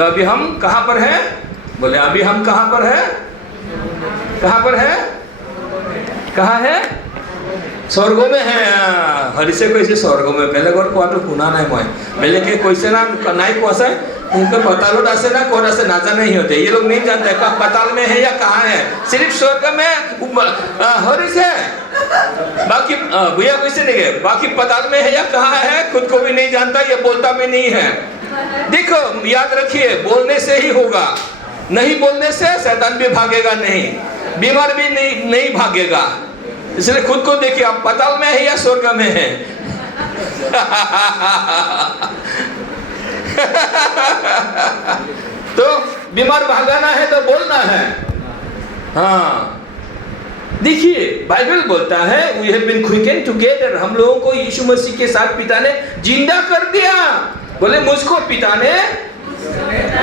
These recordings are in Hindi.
तो अभी हम कहाँ पर हैं? बोले अभी हम कहाँ पर हैं? कहाँ पर है? कहाँ है? स्वर्गों में है। हरिसे कैसे स्वर्गों में पहले घर को पुना नहीं मोय पहले के कैसे ना नहीं कोसा उनको पताल आसे ना कौन आसे नाजा नहीं होते। ये लोग नहीं जानते कब पताल में है या कहाँ है। सिर्फ स्वर्ग में हरिस है, बाकी भैया कैसे नहीं है, बाकी पताल में है या कहाँ है खुद को भी नहीं जानता, ये बोलता भी नहीं है। देखो याद रखिए, बोलने से ही होगा, नहीं बोलने से शैतान भी भागेगा नहीं, बीमार भी नहीं भागेगा। इसलिए खुद को देखिए, आप पताल में है या स्वर्ग में है। तो बीमार भागाना है तो बोलना है। हाँ देखिए बाइबल बोलता है we have been quickened together, हम लोगों को यीशु मसीह के साथ पिता ने जिंदा कर दिया। बोले मुझको पिता ने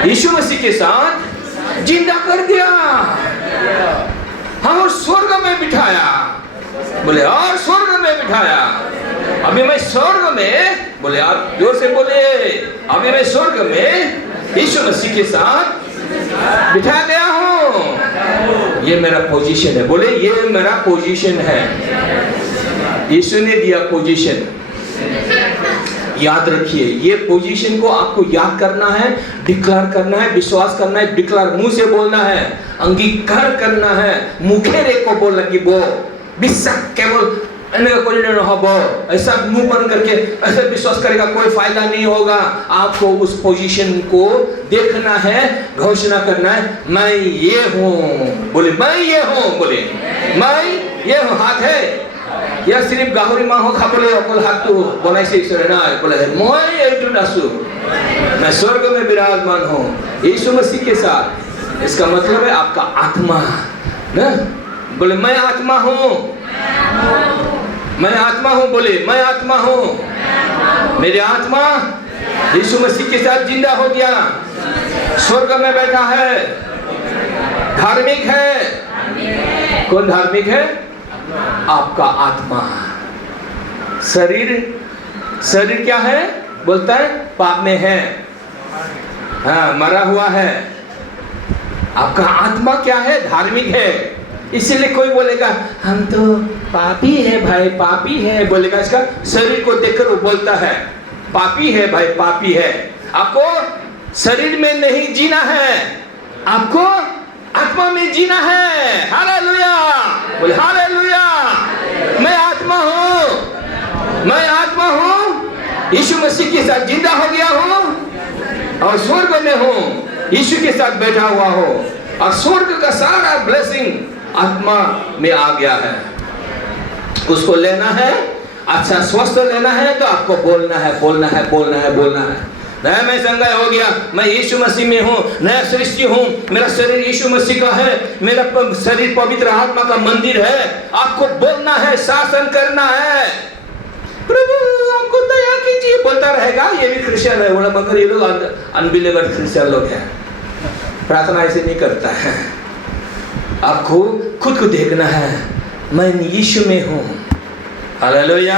यीशु मसीह के साथ जिंदा कर दिया, हाँ और स्वर्ग में बिठाया। बोले और स्वर्ग में बिठाया। अभी मैं स्वर्ग में, बोले आप जोर से बोले, अभी मैं स्वर्ग में यीशु मसीह के साथ बिठा गया हूँ। ये मेरा पोजीशन है। बोले ये मेरा पोजीशन है, यीशु ने दिया पोजीशन। याद रखिए, ये पोजीशन को आपको याद करना है, डिक्लेयर करना है, विश्वास करना है, डिक्लेयर मुंह से बोलना है, अंगीकार करना है, मुखेरे को बोलना कि वो विश्वास केवल ऐसा मुंह बंद करके ऐसा विश्वास करेगा कोई फायदा नहीं होगा। आपको उस पोजीशन को देखना है, घोषणा करना है, मैं ये हूँ। बोले मैं ये हूँ, बोले मैं ये हूँ। हाथ है या सिर्फ गाहरी माहो खा बोले अकल हाथ तो बनाई से ईश्वर ना बोले मैं एक दासु, मैं स्वर्ग में विराजमान हूँ यीशु मसीह के साथ। इसका मतलब है आपका आत्मा ना। बोले मैं आत्मा हूँ, मैं आत्मा हूँ। बोले मैं आत्मा हूँ, मेरी आत्मा यीशु मसीह के साथ जिंदा हो गया, स्वर्ग में बैठा है, धार्मिक है। कौन धार्मिक है? आपका आत्मा। शरीर क्या है? बोलता है पाप में है, हाँ मरा हुआ है। आपका आत्मा क्या है? धार्मिक है। इसीलिए कोई बोलेगा हम तो पापी है भाई, पापी है, बोलेगा इसका शरीर को देखकर वो बोलता है पापी है भाई, पापी है। आपको शरीर में नहीं जीना है, आपको आत्मा में जीना है। हालेलुया, बोले हालेलुया। मैं आत्मा हूँ, मैं आत्मा हूँ, यीशु मसीह के साथ जिंदा हो गया हूँ और स्वर्ग में हूँ, यीशु के साथ बैठा हुआ हूँ और स्वर्ग का सारा ब्लेसिंग आत्मा में आ गया है। उसको लेना है, अच्छा स्वस्थ लेना है तो आपको बोलना है, बोलना है, बोलना है, बोलना है। नया मैं संगय हो गया, मैं यीशु मसीह में हूँ, नया सृष्टि हूँ, मेरा शरीर यीशु मसीह का है, मेरा शरीर पवित्र आत्मा का मंदिर है। आपको बोलना है, शासन करना है। प्रभु हमको दया कीजिए बोलता रहेगा, ये भी क्रिश्चियन है बोला, मगर ये लोग अनबिलीवर क्रिश्चियन लोग हैं, प्रार्थना ऐसे नहीं करता है। आपको खुद को देखना है, मैं यीशु में हूँ। हालेलुया,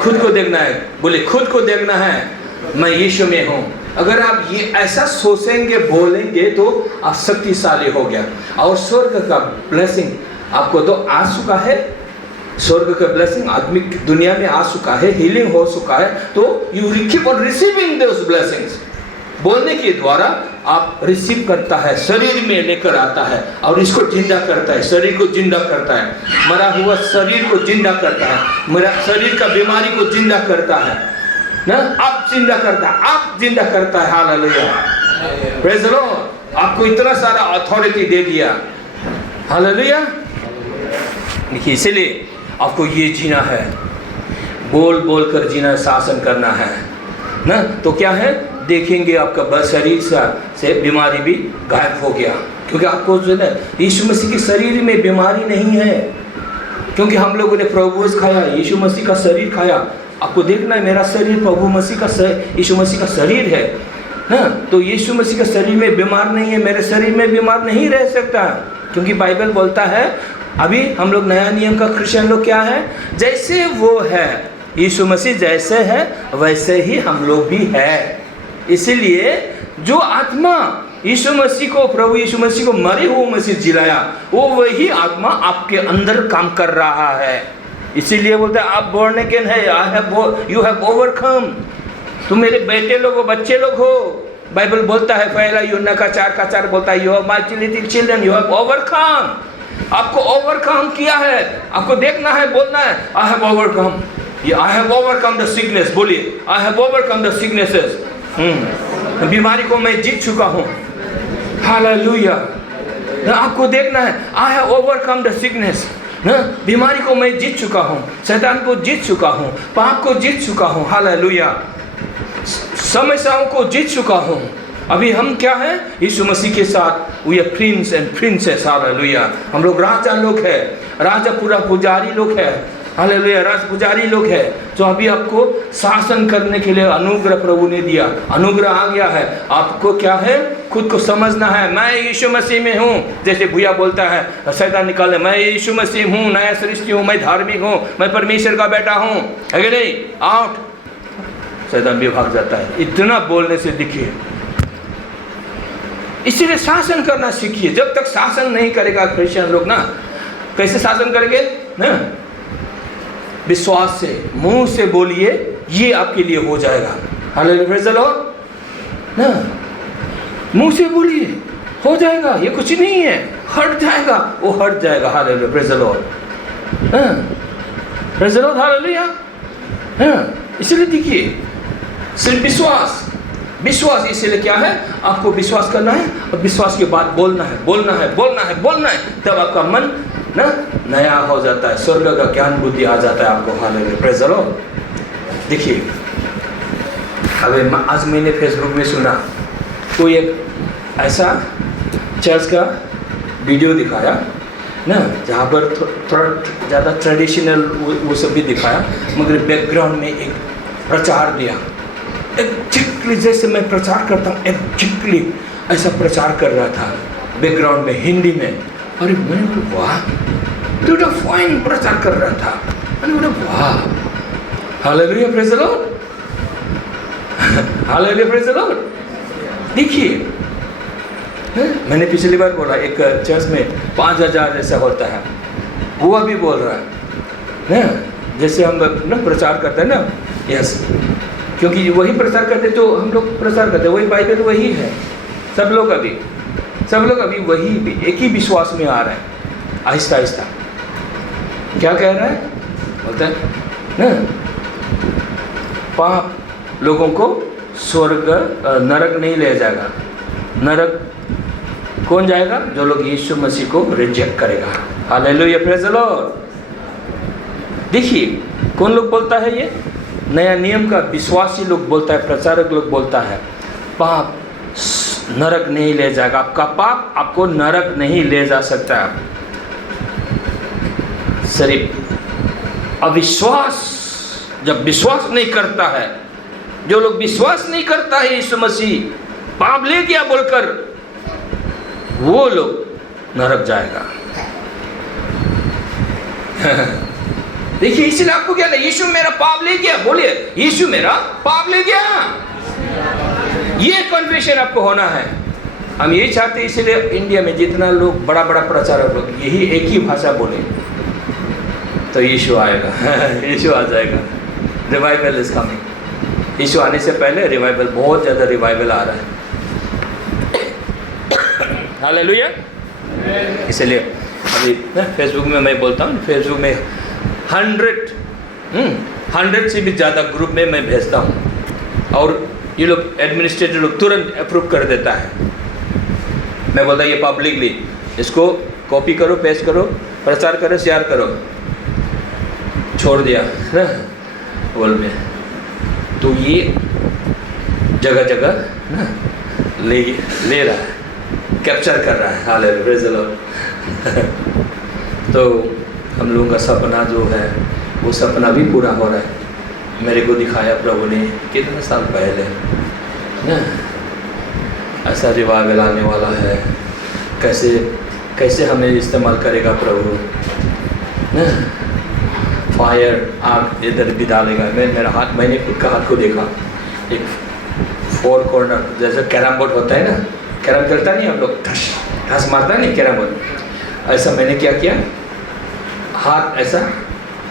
खुद को देखना है। बोले खुद को देखना है, मैं यीशु में हूँ। अगर आप ये ऐसा सोचेंगे, बोलेंगे तो आप शक्तिशाली हो गया। और स्वर्ग का ब्लेसिंग आपको तो आ चुका है, स्वर्ग का ब्लेसिंग आत्मिक दुनिया में आ चुका है, हीलिंग हो चुका है। तो you keep on receiving those blessings. बोलने के द्वारा आप रिसीव करता है, शरीर में लेकर आता है और इसको जिंदा करता है, शरीर को जिंदा करता है, मरा हुआ शरीर को जिंदा करता है, मेरा शरीर का बीमारी को जिंदा करता है ना, आप जिंदा करता है, आप जिंदा करता है। Hallelujah, praise the Lord. आपको इतना सारा अथॉरिटी दे दिया। हालेलुया। देखिए इसलिए आपको ये जीना है, बोल बोल कर जीना, शासन करना है ना। तो क्या है, देखेंगे आपका शरीर से बीमारी भी गायब हो गया, क्योंकि आपको जो है यीशु मसीह के शरीर में बीमारी नहीं है, क्योंकि हम लोगों ने प्रभु खाया, यीशु मसीह का शरीर खाया। आपको देखना है मेरा शरीर प्रभु मसीह का यीशु मसीह का शरीर है ना। तो यीशु मसीह का शरीर में बीमार नहीं है, मेरे शरीर में बीमार नहीं रह सकता, क्योंकि बाइबल बोलता है अभी हम लोग नया नियम का क्रिश्चियन लोग क्या है, जैसे वो है यीशु मसीह जैसे है वैसे ही हम लोग भी है। इसीलिए जो आत्मा यीशु मसीह को, प्रभु यीशु मसीह को मरे हुए मसीह जिलाया, वो वही आत्मा आपके अंदर काम कर रहा है। इसीलिए बोलते हैं आप born again है, यू हैव ओवरकम। तुम मेरे बेटे लोग हो, बच्चे लोग हो। बाइबल बोलता है पहला यूहन्ना का 4:4 बोलता है, you are my little children, you have overcome. आपको ओवरकम किया है, आपको देखना है, बोलना है I have overcome. I have overcome the sickness, बोलिए I have overcome the sicknesses. बीमारी को मैं जीत चुका हूँ। हालेलुया। आपको देखना है I have overcome the sickness. बीमारी को मैं जीत चुका हूँ, शैतान को जीत चुका हूँ, पाप को जीत चुका हूँ। हालेलुया। समस्याओं को जीत चुका हूँ। अभी हम क्या हैं? यीशु मसीह के साथ we are prince and princess. Hallelujah. हम लोग राजा लोग हैं, राजा पूरा पुजारी लोग हैं। हालेलुया। राज पुजारी लोग हैं। तो अभी आपको शासन करने के लिए अनुग्रह प्रभु ने दिया, अनुग्रह आ गया है। आपको क्या है? खुद को समझना है, मैं यीशु मसीह में हूँ। जैसे भैया बोलता है शैतान निकाले, मैं यीशु मसीह हूँ, नया सृष्टि हूँ, मैं धार्मिक हूँ, मैं परमेश्वर का बेटा हूँ, है कि नहीं? आउट। शैतान भी भाग जाता है इतना बोलने से। दिखिए, इसीलिए शासन करना सीखिए। जब तक शासन नहीं करेगा क्रिश्चियन लोग ना, कैसे शासन करेंगे ना? विश्वास से, मुंह से बोलिए ये आपके लिए हो जाएगा। Hallelujah, praise the Lord. ना मुंह से बोलिए हो जाएगा, ये कुछ नहीं है, हट जाएगा, वो हट जाएगा। Hallelujah, praise the Lord. Praise the Lord, hallelujah. इसलिए देखिए, सिर्फ विश्वास, विश्वास। इसीलिए क्या है? आपको विश्वास करना है और विश्वास के बाद बोलना है, बोलना है, बोलना है, बोलना है। तब आपका मन ना नया हो जाता है, स्वर्ग का ज्ञान बुद्धि आ जाता है आपको। Hallelujah, praise the Lord. देखिए, अबे आज मैंने फेसबुक में सुना, कोई एक ऐसा चर्च का वीडियो दिखाया ना, जहाँ पर थोड़ा ज़्यादा ट्रेडिशनल वो सब भी दिखाया, मगर बैकग्राउंड में एक प्रचार दिया। एग्जैक्टली जैसे मैं प्रचार करता हूँ, एग्जैक्टली ऐसा प्रचार कर रहा था बैकग्राउंड में, हिंदी में। अरे मैंने बोला वाह, तो फाइन प्रचार कर रहा था। मैंने बोला वाह। Hallelujah, praise the Lord. Hallelujah, praise the Lord. देखिए, मैंने पिछली बार बोला एक चर्च में 5000 जैसा होता है, वो अभी बोल रहा है ना, जैसे हम ना प्रचार करते हैं ना। यस, क्योंकि वही प्रचार करते जो हम लोग प्रचार करते, वही बाइबल वही है। सब लोग अभी वही एक ही विश्वास में आ रहे हैं, आहिस्ता आहिस्ता। क्या कह रहा है? बोलता है ना, पाप लोगों को स्वर्ग नरक नहीं ले जाएगा। नरक कौन जाएगा? जो लोग यीशु मसीह को रिजेक्ट करेगा। Hallelujah, praise the Lord. देखिए, कौन लोग बोलता है ये? नया नियम का विश्वासी लोग बोलता है, प्रचारक लोग बोलता है, पाप नरक नहीं ले जाएगा। आपका पाप आपको नरक नहीं ले जा सकता। सिर्फ अविश्वास, जब विश्वास नहीं करता है, जो लोग विश्वास नहीं करता है यीशु मसीह पाप ले गया बोलकर, वो लोग नरक जाएगा। देखिए, इसलिए आपको क्या, यीशु मेरा पाप ले गया, बोलिए यीशु मेरा पाप ले गया। ये कन्फेशन आपको होना है। हम यही चाहते हैं, इसलिए इंडिया में जितना लोग बड़ा बड़ा प्रचारक लोग यही एक ही भाषा बोले तो यीशु आएगा। यीशु आ जाएगा। Revival is coming. यीशु आने से पहले रिवाइवल, बहुत ज़्यादा रिवाइवल आ रहा है। हालेलुया। इसलिए अभी फेसबुक में मैं बोलता हूँ, फेसबुक में 100 से भी ज़्यादा ग्रुप में मैं भेजता हूँ और ये लोग एडमिनिस्ट्रेटर लोग तुरंत अप्रूव कर देता है। मैं बोलता ये पब्लिकली इसको कॉपी करो, पेस्ट करो, प्रचार करो, शेयर करो। छोड़ दिया ना वर्ल्ड में, तो ये जगह जगह ना ले रहा है, कैप्चर कर रहा है। Hallelujah, praise the Lord. तो हम लोगों का सपना जो है वो सपना भी पूरा हो रहा है। मेरे को दिखाया प्रभु ने कितने साल पहले ना, ऐसा रिवाइवल आने वाला है। कैसे कैसे हमें इस्तेमाल करेगा प्रभु ना। फायर आग इधर भी डालेगा। मैंने खुद का हाथ को देखा, एक फोर कॉर्नर, जैसे कैरम बोर्ड होता है ना, कैरम खेलता नहीं आप लोग, ठस ठस मारता नहीं कैरम बोर्ड, ऐसा मैंने क्या किया, हाथ ऐसा,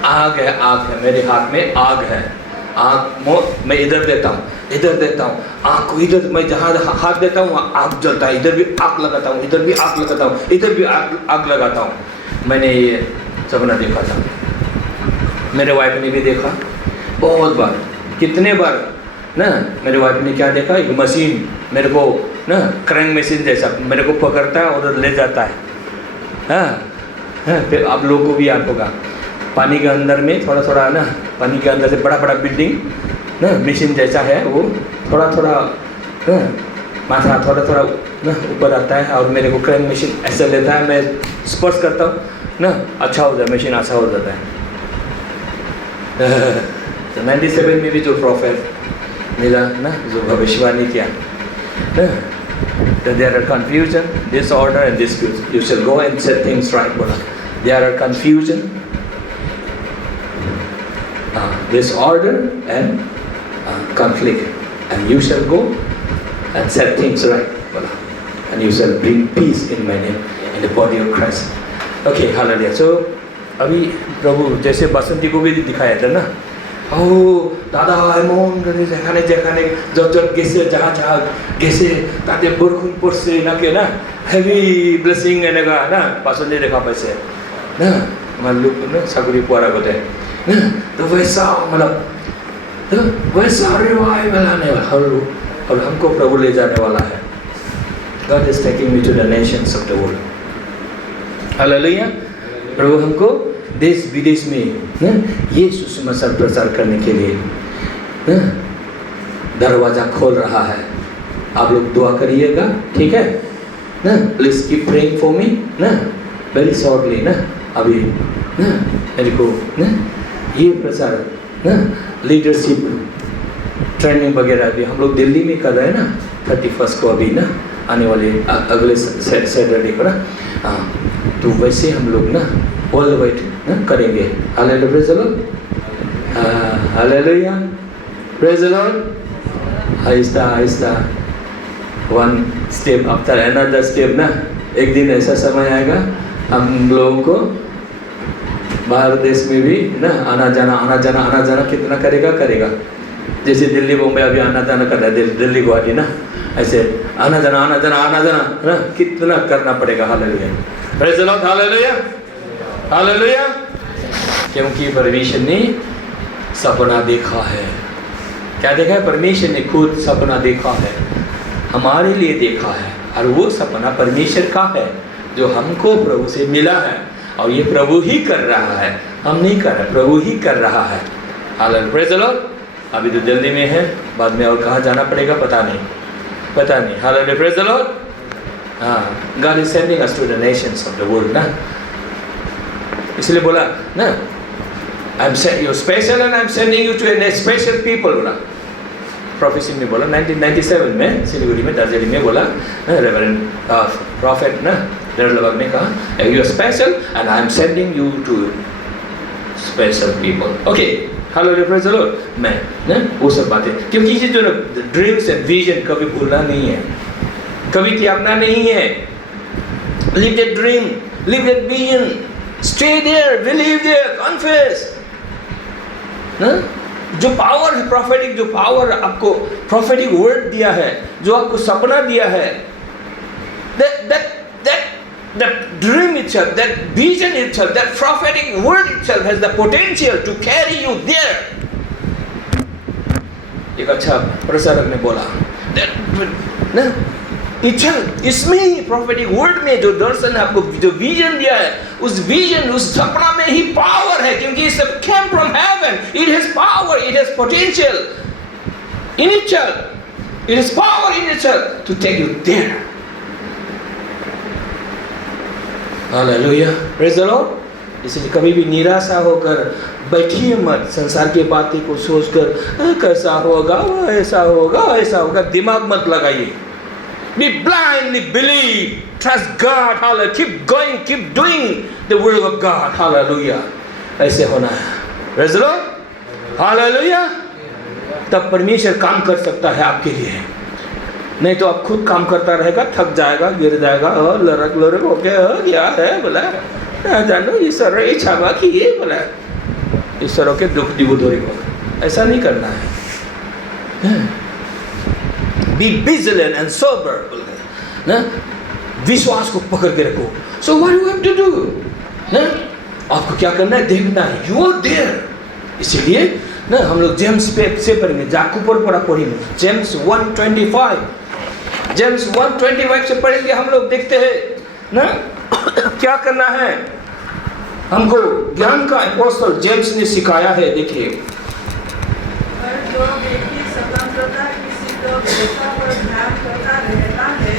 आग है मेरे हाथ में, आग है, आग मैं इधर देता हूँ, इधर देता हूँ, आग को इधर, मैं जहाँ हाथ देता हूँ वहाँ आग जलता है, इधर भी आग लगाता हूँ, इधर भी आग लगाता हूँ, इधर भी आग लगाता हूँ। मैंने ये सपना देखा था, मेरे वाइफ ने भी देखा बहुत बार, कितने बार ना। मेरे वाइफ ने क्या देखा, एक मशीन मेरे को ना, क्रैंक मशीन जैसा मेरे को पकड़ता है और ले जाता है। हाँ, फिर आप लोगों को भी याद होगा, पानी के अंदर में थोड़ा थोड़ा ना, पानी के अंदर से बड़ा बड़ा बिल्डिंग ना, मशीन जैसा है वो, थोड़ा थोड़ा माथा थोड़ा थोड़ा ना ऊपर आता है, और मेरे को क्रैंक मशीन ऐसा लेता है, मैं स्पर्श करता हूँ ना, अच्छा हो जाए, मशीन अच्छा हो जाता है। तो 97 में भी जो प्रॉफिट मिला ना, जो भविष्यवाणी किया ना, there are confusion, disorder and disputes. You shall go and set things right. बोला, there are confusion, disorder and conflict, and you shall go and set things right. बोला, and you shall bring peace in my name, in the body of Christ. Okay, hallelujah. So अभी प्रभु जैसे बसंती को भी दिखाया था ना, দাদা এমন যেখানে যেখানে যত গেছে যাহা গেছে তাতে বরখুন পড়ছে নাকি না, হেভি ব্লেসিং এনেকা না, পাচলি দেখা পাইছে না আমার লোক না চাকরি পোৱাৰ আগতে না। তো वैसा मतलब तो वैसा रिवाइवल आने वाला और हमको प्रभु ले जाने वाला है। God is taking me to the nations of the world. Hallelujah. प्रभु हमको देश विदेश में ये सुसमाचार प्रचार करने के लिए दरवाज़ा खोल रहा है। आप लोग दुआ करिएगा, ठीक है ना। Please keep praying for me ना, वेरी शॉर्टली ना। अभी ना मेरे को ना ये प्रचार ना, लीडरशिप ट्रेनिंग वगैरह भी हम लोग दिल्ली में कर रहे हैं ना, 31 को अभी ना, आने वाले अगले सैटरडे को ना। हाँ, तो वैसे हम लोग ना वर्ल्ड वाइड करेंगे। Hallelujah, praise the Lord, hallelujah, praise the Lord. Aahista Aahista, one step after another step ना। एक दिन ऐसा समय आएगा हम लोगों को बाहर देश में भी ना आना जाना कितना करेगा। जैसे दिल्ली बॉम्बे अभी आना जाना कर रहा है, दिल्ली गुवाहाटी ना, ऐसे आना जाना ना कितना करना पड़ेगा। Hallelujah, praise the Lord, hallelujah, hallelujah. क्योंकि परमेश्वर ने सपना देखा है। क्या देखा है? परमेश्वर ने खुद सपना देखा है, हमारे लिए देखा है, और वो सपना परमेश्वर का है जो हमको प्रभु से मिला है, और ये प्रभु ही कर रहा है, हम नहीं कर रहे, प्रभु ही कर रहा है। Hallelujah, praise the Lord. अभी तो जल्दी में है, बाद में और कहाँ जाना पड़ेगा पता नहीं। Hallelujah, praise the Lord. हाँ, God is sending us to the nations of the world ना। इसलिए बोला ना, I am you special and I am sending you to a special people बोला। प्रोफेसी में बोला 1997 में सिलीगुड़ी में, दार्जिलिंग में बोला रेवरेंड प्रॉफिट ना डरलबाग ने कहा, you are special and I am sending you to special people. Okay, hallelujah, praise the lord. मैं ना वो सब बातें, क्योंकि ये जो ड्रीम्स एंड विजन कभी भूलना नहीं है, कभी त्यागना नहीं है। Live that dream, live that vision, stay there, believe there, confess ना। जो पावर है प्रोफेटिक, जो पावर आपको प्रोफेटिक वर्ड दिया है, जो आपको सपना दिया है, that dream itself, that vision itself, that prophetic word itself has the potential to carry you there. एक अच्छा प्रचारक ने बोला ना, इसमें ही प्रोफेटिक वर्ड में जो दर्शन है, आपको जो विजन दिया है, उस विजन, उस सपना में ही पावर है, क्योंकि it came from heaven. It has power, it has potential in itself. It has power in itself to take you there. Hallelujah, praise the Lord. इसलिए कभी भी निराशा होकर बैठिए मत, संसार की बातें को सोचकर कैसा होगा, ऐसा होगा, दिमाग मत लगाइए। Be blindly believe, trust God, hallelujah, keep going, keep doing the work of God, hallelujah। ऐसे होना है, praise the Lord, hallelujah। तब परमेश्वर काम कर सकता है आपके लिए, नहीं तो आप खुद काम करता रहेगा, थक जाएगा, गिर जाएगा, और लरक लरक हो गया, क्या है बोला, जानो ईश्वर इच्छा बाकी ये बोला, ईश्वरों के दुख दिबुदोरी हो, ऐसा नहीं करना है। Be vigilant and sober, ना, विश्वास को पकड़ के रखो। So what do you have to do? ना, आपको क्या करना है, देखना है, you are there। इसीलिए ना हम लोग जेम्स से पढ़ेंगे, जाकूब पर पढ़ा पढ़ेंगे, जेम्स 1:25, जेम्स 1:25 से पढ़ेंगे हम लोग, देखते हैं ना क्या करना है हमको। ज्ञान का अपोस्टल जेम्स ने सिखाया है, देखिए। जो व्यक्ति स्वतंत्रता की व्यवस्था पर ध्यान करता रहता है,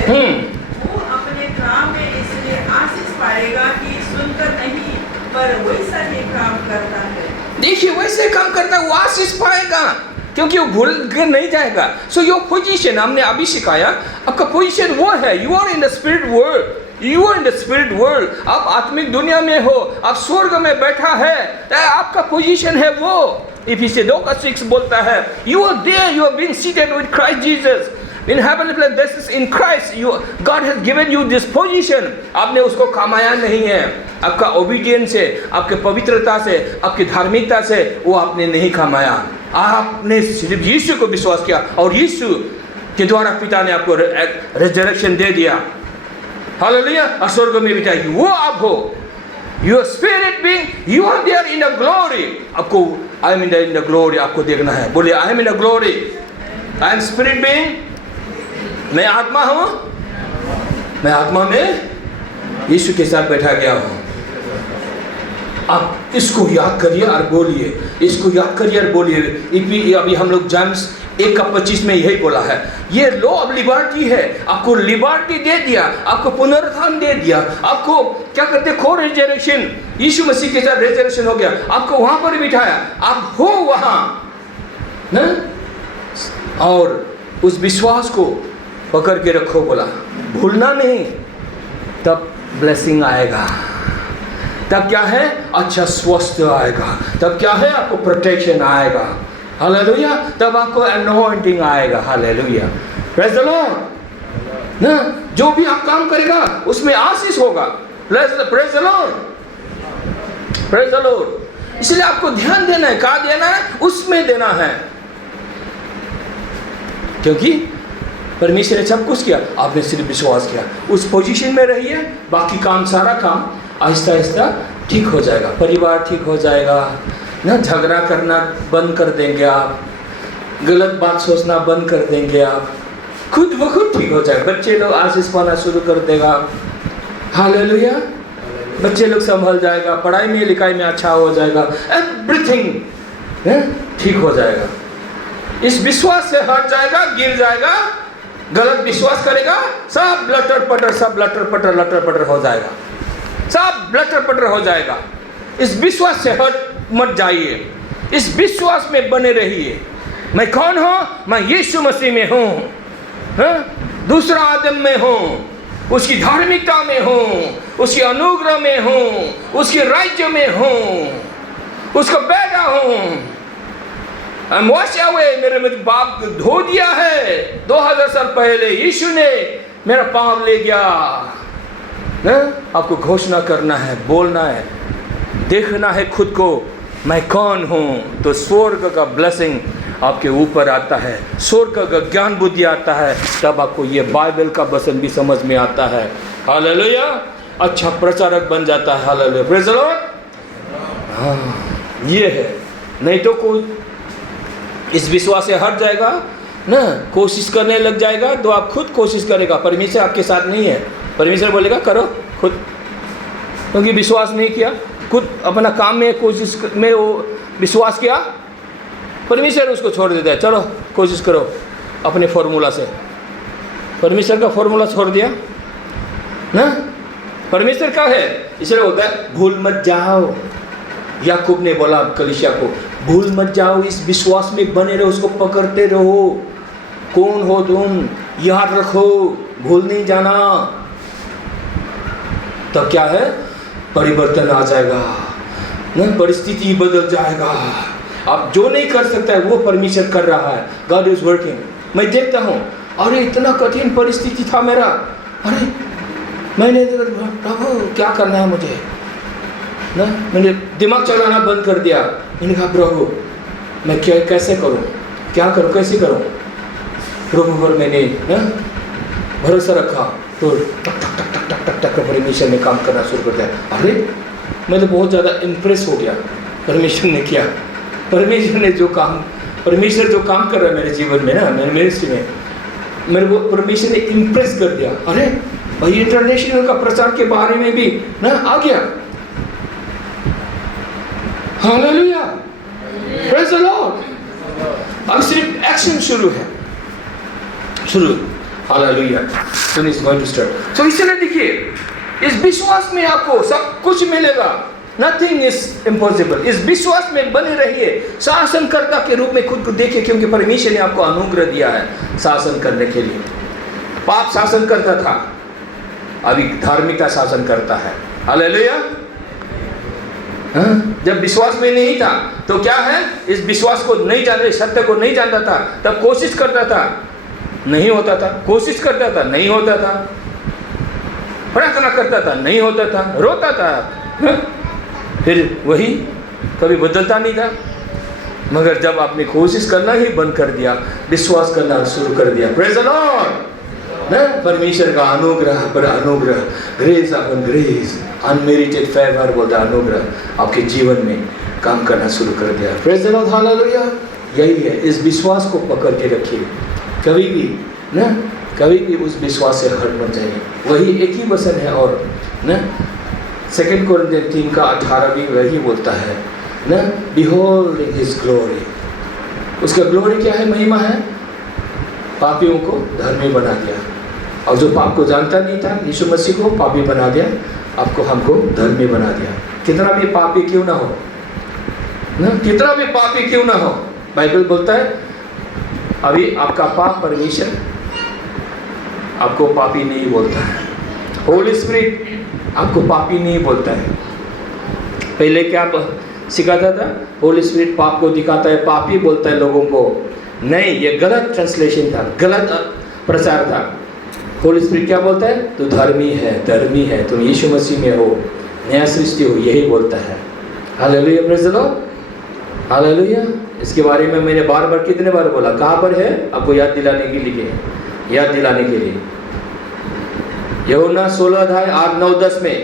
वो अपने काम में इसलिए आशीष पाएगा कि सुनकर नहीं, पर वैसा ही काम करता है। देखिए वैसे काम करता है, वो आशीष पाएगा, क्योंकि वो भूल कर नहीं जाएगा। सो योर पोजीशन, हमने अभी सिखाया, आपका पोजीशन वो है, you are in the spirit world, you are in the spirit world. आप आत्मिक दुनिया में हो, आप स्वर्ग में बैठा है, आपका पोजीशन है वो। इफिसियंस 2:6 बोलता है, you are there, you are being seated with Christ Jesus in heavenly place, this is in Christ, God has given you this position। आपने उसको कमाया नहीं है, आपका ओबीडियंस से, आपके पवित्रता से, आपकी धार्मिकता से वो आपने नहीं कमाया, आपने सिर्फ यीशु को विश्वास किया, और यीशु के द्वारा पिता ने आपको रिजरेक्शन दे दिया, हालेलुया, और स्वर्ग में बिठाई, वो आप हो। Your spirit being, you are there in the glory। आपको I am in the glory आपको देखना है, बोलिए I am in the glory, I am spirit being, मैं आत्मा हूँ, मैं आत्मा में यीशु के साथ बैठा गया हूँ। आप इसको याद करिए और बोलिए, इसको याद करिए और बोलिए। अभी हम लोग जेम्स 1:25 में यही बोला है, ये लॉ ऑफ लिबर्टी है, आपको लिबर्टी दे दिया, आपको पुनरुत्थान दे दिया, आपको क्या करते, को रिजरेक्शन, यीशु मसीह के साथ रिजरेक्शन हो गया, आपको वहां पर बिठाया, आप हो वहां ना, और उस विश्वास को पकड़ के रखो, बोला भूलना नहीं, तब ब्लेसिंग आएगा, तब क्या है, अच्छा स्वस्थ आएगा, तब क्या है, आपको प्रोटेक्शन आएगा, हालेलुया, तब आपको अनॉइंटिंग आएगा, हालेलुया, प्रेज द लॉर्ड ना। जो भी आप काम करेगा उसमें आशीष होगा, praise the Lord, praise the Lord. इसलिए आपको ध्यान देना है, कहाँ देना है, उसमें देना है, क्योंकि परमेश्वर ने सब कुछ किया, आपने सिर्फ विश्वास किया, उस पोजीशन में रहिए, बाकी काम, सारा काम आहिस्ता आहिस्ता ठीक हो जाएगा, परिवार ठीक हो जाएगा ना, झगड़ा करना बंद कर देंगे आप, गलत बात सोचना बंद कर देंगे आप, खुद ब खुद ठीक हो जाएगा, बच्चे लोग आशीष पाना शुरू कर देगा, हालेलुया, बच्चे लोग संभल जाएगा, पढ़ाई में लिखाई में अच्छा हो जाएगा, एवरीथिंग ठीक हो जाएगा। इस विश्वास से हट जाएगा, गिर जाएगा, गलत विश्वास करेगा, सब लटर पटर, सब लटर पटर हो जाएगा, सब लटर पटर हो जाएगा। इस विश्वास से हट मत जाइए, इस विश्वास में बने रहिए। मैं कौन हूँ, मैं यीशु मसीह में हूँ, दूसरा आदम में हूँ, उसकी धार्मिकता में हूँ, उसकी अनुग्रह में हूँ, उसके राज्य में हूँ, उसका बेटा हूँ। मेरे में बाप धो दिया है 2000 साल पहले, यीशु ने मेरा पाप ले गया। आपको घोषणा करना है, बोलना है, देखना है खुद को, मैं कौन हूँ, तो स्वर्ग का ब्लेसिंग आपके ऊपर आता है, स्वर्ग का ज्ञान बुद्धि आता है, तब आपको ये बाइबल का वचन भी समझ में आता है, हालेलुया, अच्छा प्रचारक बन जाता है, हालेलुया, प्रेज़ द लॉर्ड। हाँ, ये है, नहीं तो कोई इस विश्वास से हट जाएगा ना, कोशिश करने लग जाएगा, तो आप खुद कोशिश करेगा, परमेश्वर आपके साथ नहीं है, परमेश्वर बोलेगा करो खुद, क्योंकि विश्वास नहीं किया, खुद अपना काम में कोशिश में वो विश्वास किया, परमेश्वर उसको छोड़ देता है, चलो कोशिश करो अपने फॉर्मूला से, परमेश्वर का फॉर्मूला छोड़ दिया ना, परमेश्वर का है, इसलिए होता है भूल मत जाओ। याकूब ने बोला कलीसिया को, भूल मत जाओ, इस विश्वास में बने रहो, उसको पकड़ते रहो, कौन हो तुम याद रखो, भूल नहीं जाना, तब क्या है, परिवर्तन आ जाएगा ना, परिस्थिति बदल जाएगा। आप जो नहीं कर सकता है वो परमेश्वर कर रहा है, गॉड इज वर्किंग। मैं देखता हूँ अरे इतना कठिन परिस्थिति था मेरा, अरे मैंने प्रभु क्या करना है मुझे ना, मैंने दिमाग चलाना बंद कर दिया। मैंने कहा प्रभु मैं क्या कैसे करूं, क्या करूं, कैसे करूं। प्रभु पर मैंने ना भरोसा रखा, तो टक टक टक टक टक टक टक परमेश्वर ने काम करना शुरू कर दिया। अरे मैं तो बहुत ज़्यादा इम्प्रेस हो गया, परमेश्वर ने किया, परमेश्वर ने जो काम, परमेश्वर जो काम कर रहा है मेरे जीवन में ना, मेरे मिनिस्ट्री में, मेरे को परमेश्वर ने इम्प्रेस कर दिया। अरे भाई इंटरनेशनल का प्रचार के बारे में भी ना आ गया। Hallelujah, praise the Lord. अब सिर्फ एक्शन शुरू है, शुरू। Hallelujah, so it's going to start. So इसलिए देखिए, इस विश्वास में आपको सब कुछ मिलेगा, नथिंग इज इम्पॉसिबल। इस विश्वास में बने रहिए, शासनकर्ता के रूप में खुद को देखिए, क्योंकि परमेश्वर ने आपको अनुग्रह दिया है शासन करने के लिए। पाप शासन करता था, अभी धार्मिकता शासन करता है। हालेलुया। जब विश्वास में नहीं था तो क्या है, इस विश्वास को नहीं जानते, सत्य को नहीं जानता था, तब कोशिश करता था, नहीं होता था, कोशिश करता था, नहीं होता था, प्रार्थना करता था, नहीं होता था, रोता था, फिर वही कभी बदलता नहीं था। मगर जब आपने कोशिश करना ही बंद कर दिया, विश्वास करना शुरू कर दिया, प्रेज द लॉर्ड, परमेश्वर का अनुग्रह पर अनुग्रह, grace upon grace, unmerited favour बोलता अनुग्रह आपके जीवन में काम करना शुरू कर दिया। Praise the Lord, hallelujah. यही है, इस विश्वास को पकड़ के रखिए, कभी भी ना, कभी भी उस विश्वास से हट मत जाइए। वही एक ही वचन है और ना, 2 कोरिन्थियन 3:18 भी वही बोलता है ना, बिहोल्डिंग हिज ग्लोरी। उसका ग्लोरी क्या है, महिमा है, पापियों को धर्मी बना दिया, और जो पाप को जानता नहीं था यीशु मसीह को पापी बना दिया, आपको हमको धर्मी बना दिया। कितना भी पापी क्यों ना हो ना, कितना भी पापी क्यों ना हो, बाइबल बोलता है अभी आपका पाप परमेश्वर आपको पापी नहीं बोलता है, होली स्पिरिट आपको पापी नहीं बोलता है। पहले क्या सिखाता था, होली स्पिरिट पाप को दिखाता है, पापी बोलता है लोगों को, नहीं, ये गलत ट्रांसलेशन था, गलत प्रचार था। होली स्पिरिट क्या बोलता है, तू धर्मी है, तुम यीशु मसीह में हो, नया सृष्टि हो, यही बोलता है। Hallelujah, praise the Lord, hallelujah. इसके बारे में मैंने बार बार कितने बार बोला, कहाँ पर है, आपको याद दिलाने के लिए यूहन्ना 16:8-9-10 में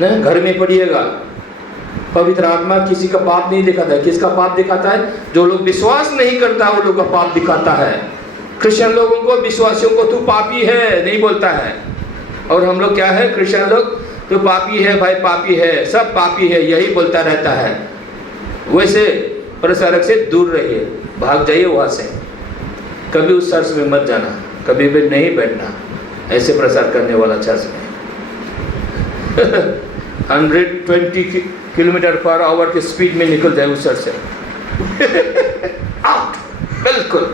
ना, घर में पढ़िएगा। पवित्र आत्मा किसी का पाप नहीं दिखाता है, किसका पाप दिखाता है, जो लोग विश्वास नहीं करता वो लोग का पाप दिखाता है। क्रिश्चियन लोगों को, विश्वासियों को तू पापी है नहीं बोलता है, और हम लोग क्या है, क्रिश्चियन लोग तो पापी है भाई, पापी है, सब पापी है, यही बोलता रहता है। वैसे प्रचारक से दूर रहिए, भाग जाइए वहाँ से, कभी उस चर्च में मत जाना, कभी भी नहीं बैठना ऐसे प्रचार करने वाला चर्च में। 120 km/h की स्पीड में निकल जाए उस चर्च से आउट, बिल्कुल।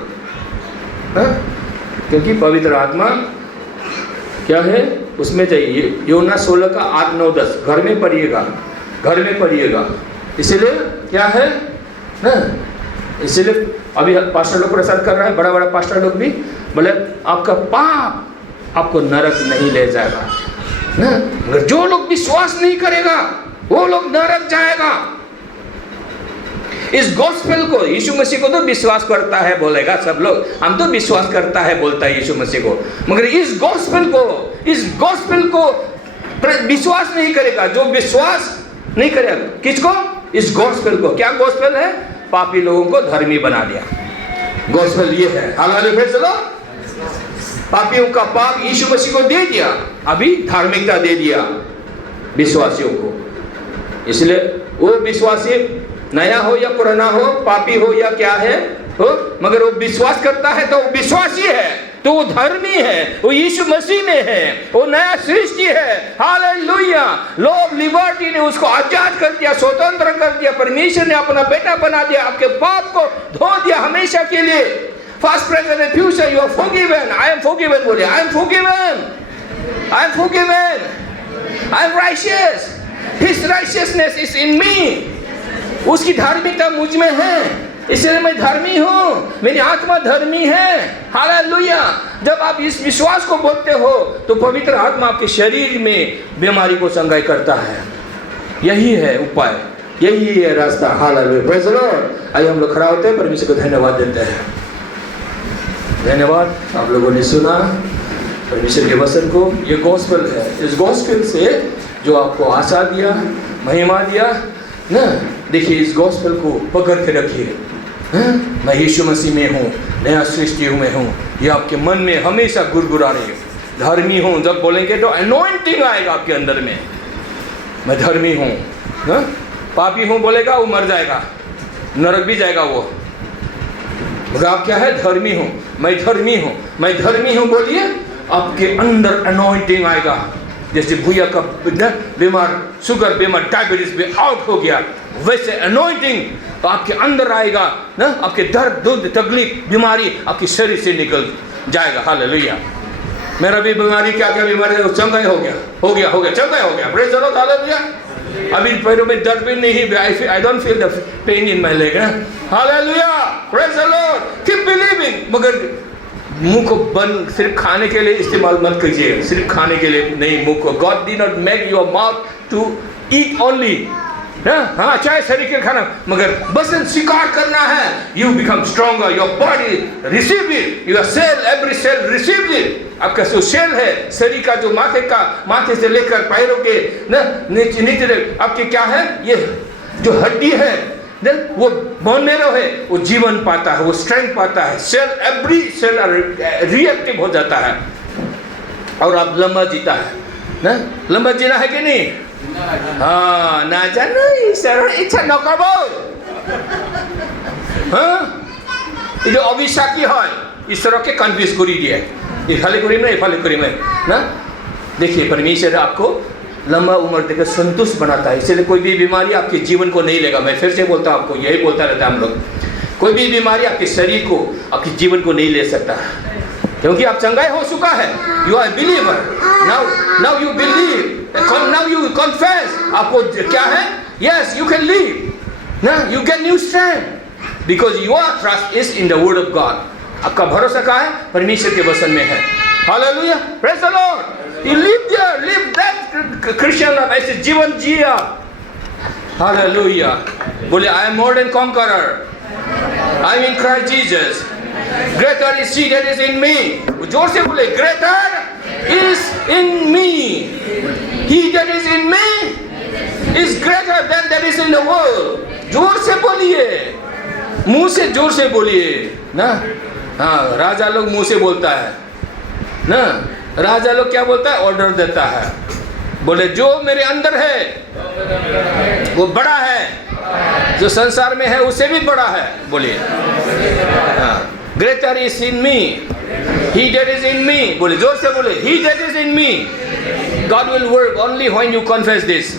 क्योंकि पवित्र आत्मा क्या है, उसमें चाहिए। यूहन्ना 16:8-9-10 घर में पढ़िएगा। इसलिए क्या है ना, इसलिए अभी पास्टर लोग प्रचार कर रहा है, बड़ा बड़ा पास्टर लोग भी बोले आपका पाप आपको नरक नहीं ले जाएगा ना, मगर जो लोग विश्वास नहीं करेगा वो लोग नरक जाएगा। इस गॉस्पेल को, यीशु मसीह को तो विश्वास करता है बोलेगा सब लोग, हम तो विश्वास करता है बोलता है यीशु मसीह को, मगर इस गॉस्पेल को विश्वास नहीं करेगा, जो विश्वास नहीं करेगा किसको, इस गॉस्पेल को। क्या गॉस्पेल है, पापी लोगों को धर्मी बना दिया, गॉस्पेल ये है। हालेलुया, चलो, पापियों का पाप यीशु मसीह को दे दिया, अभी धार्मिकता दे दिया विश्वासियों को। इसलिए वो विश्वासी नया हो या पुराना हो, पापी हो या क्या है हो, मगर वो विश्वास करता है तो वो विश्वासी है, तो वो धर्मी है, वो यीशु मसीह में है, वो नया सृष्टि है। हालेलुया। लॉ ऑफ लिबर्टी ने उसको आजाद कर दिया, स्वतंत्र कर दिया, परमेश्वर ने अपना बेटा बना दिया, आपके पाप को धो दिया हमेशा के लिए। Past, present and future, you are forgiven. I am forgiven. बोले, I am forgiven. I am forgiven. I am righteous. His righteousness is in me. उसकी धार्मिकता मुझ में है। इसलिए मैं धर्मी हूँ, मेरी आत्मा धर्मी है। हालेलुया। जब आप इस विश्वास को बोलते हो तो पवित्र आत्मा आपके शरीर में बीमारी को चंगाई करता है। यही है उपाय, यही है रास्ता। Hallelujah, praise the Lord. आइए हम लोग खड़ा होते हैं, परमेश्वर को धन्यवाद देते हैं। धन्यवाद, आप लोगों ने सुना परमेश्वर के वचन को। ये गॉस्पेल है, इस गॉस्पेल से जो आपको आशा दिया, महिमा दिया ना, देखिए इस गॉस्पेल को पकड़ के रखिए। मैं यीशु मसीह में हूँ, नया सृष्टि में हूँ, ये आपके मन में हमेशा गुरगुरा रहे। धर्मी हूँ जब बोलेंगे तो अनॉइंटिंग आएगा आपके अंदर में। मैं धर्मी हूँ, पापी हूँ बोलेगा वो मर जाएगा, नरक भी जाएगा वो। मगर आप क्या है? धर्मी हूँ, मैं धर्मी हूँ, मैं धर्मी हूँ बोलिए, आपके अंदर अनॉइंटिंग आएगा। जैसे भूया का बीमार, शुगर बीमार, डायबिटीज भी आउट हो गया, वैसे अनॉइंटिंग तो आपके अंदर आएगा ना। आपके दर्द, दुख, तकलीफ, बीमारी आपके शरीर से निकल जाएगा। हालेलुया। मेरा भी बीमारी, क्या क्या बीमारी है, चंगा हो गया, हो गया, हो गया, चंगा हो गया। Praise the Lord. हालेलुया। अभी पैरों में दर्द भी नहीं, I don't feel the pain in my leg. Hallelujah, praise the Lord. Keep believing. मगर मुंह को बंद सिर्फ खाने के लिए इस्तेमाल मत कीजिए, सिर्फ खाने के लिए नहीं मुंह को। God did not make your mouth to eat only. हाँ, चाहे शरीर के खाना, मगर वचन स्वीकार करना है। You become stronger, your body receive it, your cell, every cell receive it. आपका जो सेल है शरीर का, जो माथे से लेकर पैरों के ना नीचे आपके क्या है, ये जो हड्डी है वो बोन मेरो है, वो जीवन पाता है, वो स्ट्रेंथ पाता है। सेल, एवरी सेल रिएक्टिव हो जाता है और आप लंबा जीता है ना। लंबा जीना है कि नहीं? हाँ, ना जानो ईश्वर इच्छा न करबो। हाँ, ये जो अभिशाकी है ईश्वर के कन्फ्यूज करी दिए, ये खाली करी में, ये खाली करी में ना। देखिए परमेश्वर आपको लंबा उम्र देकर संतुष्ट बनाता है, इसलिए कोई भी बीमारी आपके जीवन को नहीं लेगा। मैं फिर से बोलता हूँ, आपको यही बोलता रहता है हम लोग, कोई भी बीमारी आपके शरीर को, आपके जीवन को नहीं ले सकता, क्योंकि आप चंगाई हो चुका है। You are believer, now you believe, now you confess. आपको क्या है? यस, यू कैन लीव ना, you get new strength because your trust is in the word of God. आपका भरोसा कहाँ है? परमेश्वर के वचन में है। Hallelujah, praise the lord. You live there, live that Christian life, ऐसे जीवन जिया। Hallelujah। बोले I am more than conqueror, I am in Christ Jesus, greater is He that is in me। जोर से बोले, greater is in me, He that is in me is greater than that is in the world। जोर से बोलिए, मुंह से जोर से बोलिए ना। हाँ, राजा लोग मुंह से बोलता है ना। राजा लोग क्या बोलता है? ऑर्डर देता है। बोले जो मेरे अंदर है वो बड़ा है, जो संसार में है उससे भी बड़ा है। बोलिए, greater is in me, he that is in me. बोले जोर से बोले, he that is in me. God will work only when you confess this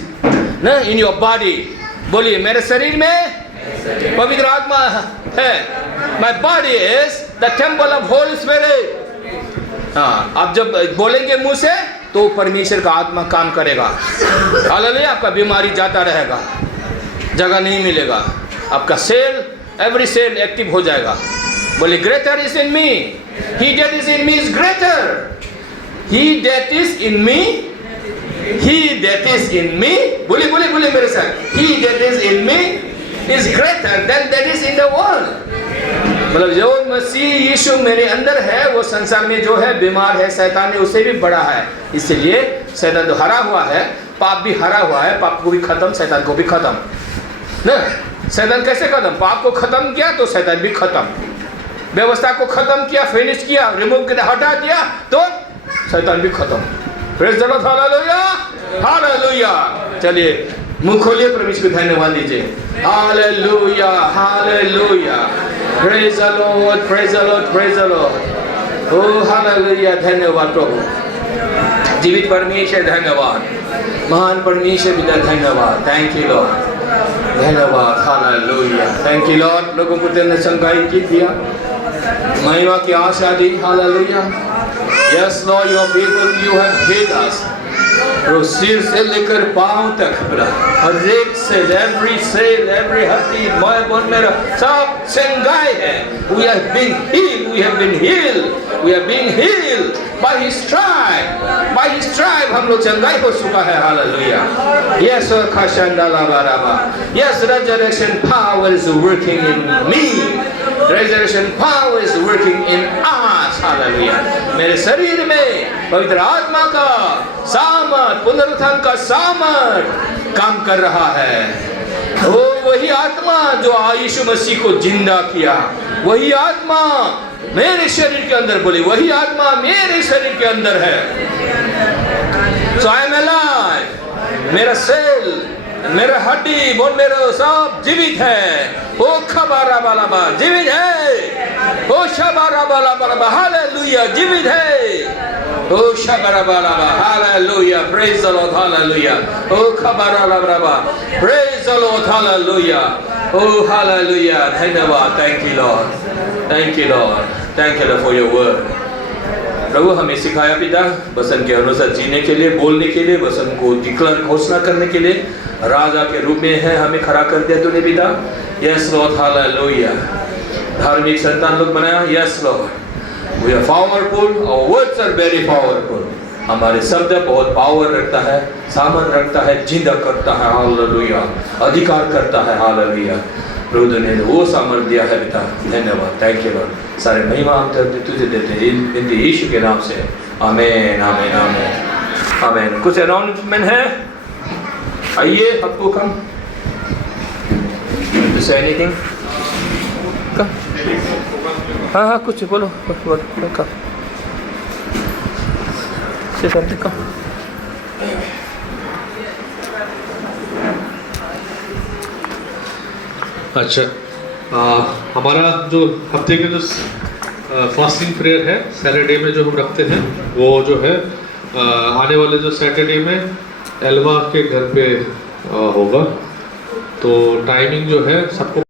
ना इन योर बॉडी। बोलिए, मेरे शरीर में पवित्र आत्मा है। My body is the temple of Holi spirit. हाँ, आप जब बोलेंगे मुंह से तो परमेश्वर का आत्मा काम करेगा। हालेलुया। आपका बीमारी जाता रहेगा, जगह नहीं मिलेगा, आपका सेल, एवरी सेल एक्टिव हो जाएगा। बोले, greater is in me, he that is in me is greater, he that is in me, he that is in me. बोले बोले बोले मेरे साथ, he that is in me is greater than that is in the world. मतलब जो मसीह यीशु मेरे अंदर है, वो संसार में जो है बीमार है, शैतान है, उससे भी बड़ा है। इसलिए शैतान तो हरा हुआ है, पाप भी हरा हुआ है, पाप को भी खत्म, शैतान को भी खत्म ना। शैतान कैसे खत्म? पाप को खत्म किया तो शैतान भी खत्म, व्यवस्था को खत्म किया, फिनिश किया, रिमूव किया, हटा दिया तो शैतान भी खत्म। Praise the Lord. Hallelujah, hallelujah. चलिए मुंह खोलिए, परमेश्वर को धन्यवाद दीजिए। Hallelujah, hallelujah. Praise the Lord, praise the Lord, praise the Lord. Oh hallelujah, धन्यवाद प्रभु। जीवित परमेश्वर धन्यवाद, महान परमेश्वर पिता धन्यवाद। थैंक यू लॉर्ड, धन्यवाद। Hallelujah, thank you Lord. लोगों को तेने संगाई की दिया, महिमा की आशा दी। Hallelujah. Yes, Lord, your people, you have hid us. तो सिर से लेकर पांव तक हर एक सेल, every हड्डी, बोन मेरा सब चंगाई है. We have been healed. We have been healed. We are being healed by His stripe. By His stripe हम लोग चंगाई हो चुका है. Hallelujah. Yes, yes, resurrection power is working in me. Resurrection power is working in us. Hallelujah. मेरे शरीर में पवित्र आत्मा का सामर्थ, पुनरुत्थान का सामर्थ काम कर रहा है. वो वही आत्मा जो यीशु मसीह को जिंदा किया, वही आत्मा मेरे शरीर के अंदर बोली, वही आत्मा मेरे शरीर के अंदर है. So I am alive. मेरा सेल, मेरा हड्डी, बोन मेरा सब जीवित है. ओ खबारा वाला बा जीवित है. ओ शबारा वाला बा हालेलुया जीवित है. ओ शबारा वाला बा hallelujah. Praise the Lord hallelujah. ओ खबारा वाला बा प्रेज द लॉर्ड हालेलुया. ओ हालेलुया. धन्यवाद. Thank you Lord. Thank you Lord. Thank you for your word. प्रभु हमें सिखाया पिता वचन के अनुसार जीने के लिए, बोलने के लिए, वचन को डिक्लेयर घोषणा करने के लिए राजा के रूप में है हमें खड़ा कर दिया तूने पिता. Yes lord hallelujah. धार्मिक संतान लोग बनाया. Yes lord. We are powerful. Our words are very powerful. हमारे शब्द बहुत पावर रखता है, सामर्थ रखता है, जिंदा करता है. हालेलुया. अधिकार करता है. हालेलुया. प्रभु ने वो सामर्थ दिया है पिता. धन्यवाद. Thank you Lord. सारे महिमा हम तुझे देते हैं इन यीशु के नाम से. आमीन आमीन आमीन आमीन. कुछ अनाउंसमेंट है? आइए आपको कम से एनीथिंग. हाँ कुछ बोलो का से करते का. अच्छा, हमारा जो हफ्ते के जो फास्टिंग प्रेयर है सैटरडे में जो हम रखते हैं, वो जो है आने वाले जो सैटरडे में एल्वा के घर पे होगा. तो टाइमिंग जो है सबको